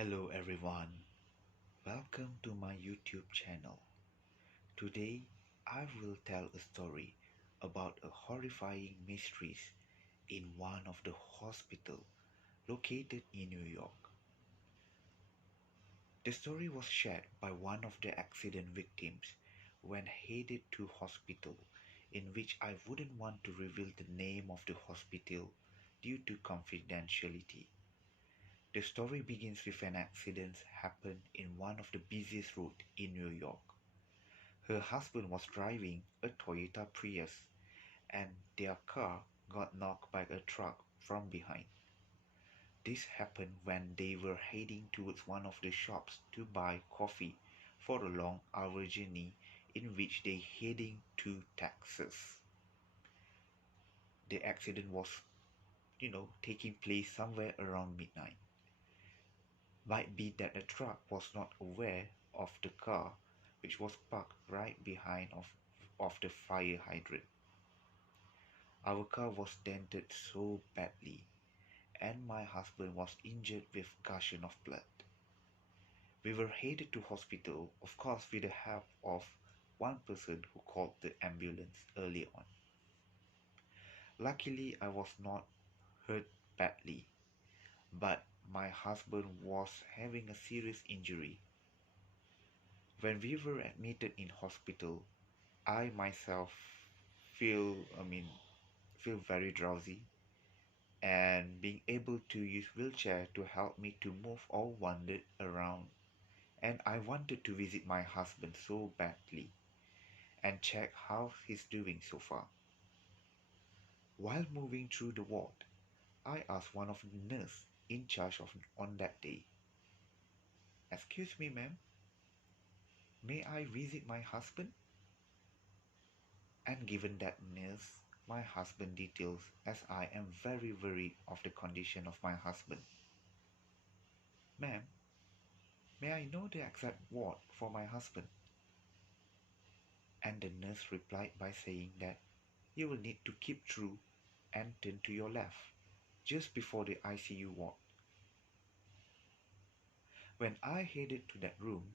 Hello everyone, welcome to my YouTube channel. Today I will tell a story about a horrifying mysteries in one of the hospital located in New York. The story was shared by one of the accident victims when headed to hospital, in which I wouldn't want to reveal the name of the hospital due to confidentiality. The story begins with an accident happened in one of the busiest roads in New York. Her husband was driving a Toyota Prius and their car got knocked by a truck from behind. This happened when they were heading towards one of the shops to buy coffee for a long hour journey in which they heading to Texas. The accident was, taking place somewhere around midnight. Might be that the truck was not aware of the car which was parked right behind of the fire hydrant. Our car was dented so badly and my husband was injured with gushing of blood. We were headed to hospital, of course with the help of one person who called the ambulance early on. Luckily I was not hurt badly, but my husband was having a serious injury. When we were admitted in hospital, I myself feel I mean feel very drowsy, and being able to use wheelchair to help me to move or wander around, and I wanted to visit my husband so badly and check how he's doing so far. While moving through the ward, I asked one of the nurses in charge of on that day, "Excuse me, ma'am, may I visit my husband?" And given that nurse my husband details, as I am very worried of the condition of my husband. "Ma'am, may I know the exact ward for my husband?" And the nurse replied by saying that you will need to keep through and turn to your left, just before the ICU ward. When I headed to that room,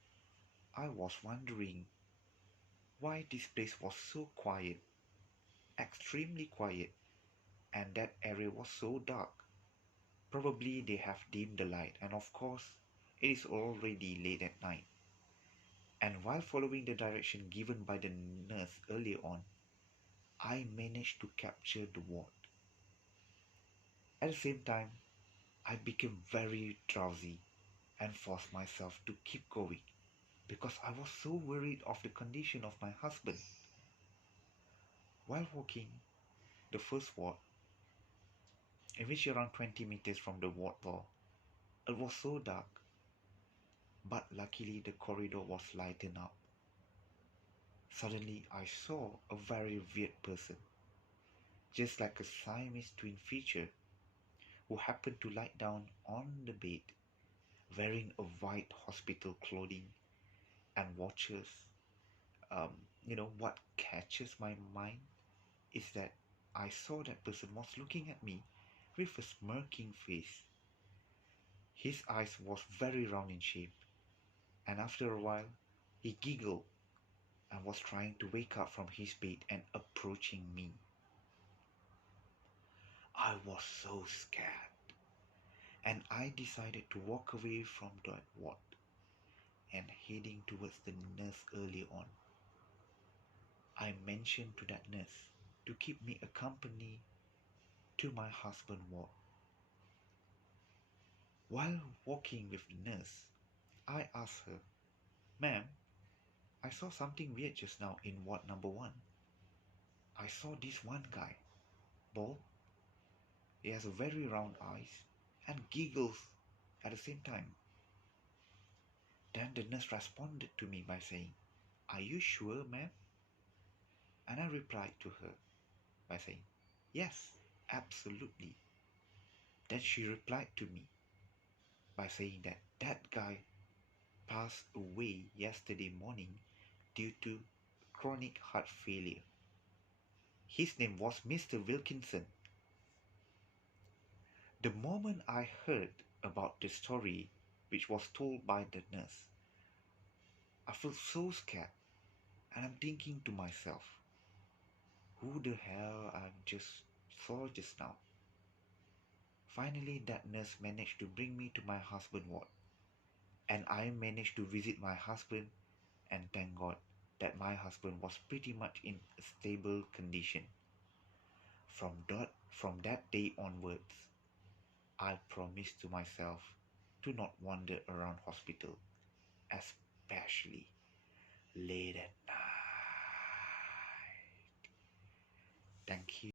I was wondering why this place was so quiet, extremely quiet, and that area was so dark. Probably they have dimmed the light, and of course, it is already late at night. And while following the direction given by the nurse earlier on, I managed to capture the ward. At the same time, I became very drowsy and forced myself to keep going because I was so worried of the condition of my husband. While walking the first ward, in which around 20 meters from the ward door, it was so dark, but luckily the corridor was lightened up. Suddenly I saw a very weird person, just like a Siamese twin feature, who happened to lie down on the bed, wearing a white hospital clothing and watches. What catches my mind is that I saw that person was looking at me with a smirking face. His eyes was very round in shape, and after a while he giggled and was trying to wake up from his bed and approaching me. I was so scared, and I decided to walk away from that ward and heading towards the nurse early on. I mentioned to that nurse to keep me accompany to my husband's ward. While walking with the nurse, I asked her, "Ma'am, I saw something weird just now in ward number 1. I saw this one guy, bald, he has a very round eyes and giggles at the same time." Then the nurse responded to me by saying, "Are you sure, ma'am?" And I replied to her by saying, "Yes, absolutely." Then she replied to me by saying that that guy passed away yesterday morning due to chronic heart failure. His name was Mr. Wilkinson. The moment I heard about the story, which was told by the nurse. I feel so scared, and I'm thinking to myself, who the hell I just saw just now? Finally, that nurse managed to bring me to my husband's ward, and I managed to visit my husband, and thank God that my husband was pretty much in a stable condition. From that day onwards, I promised to myself to not wander around hospital, especially late at night. Thank you.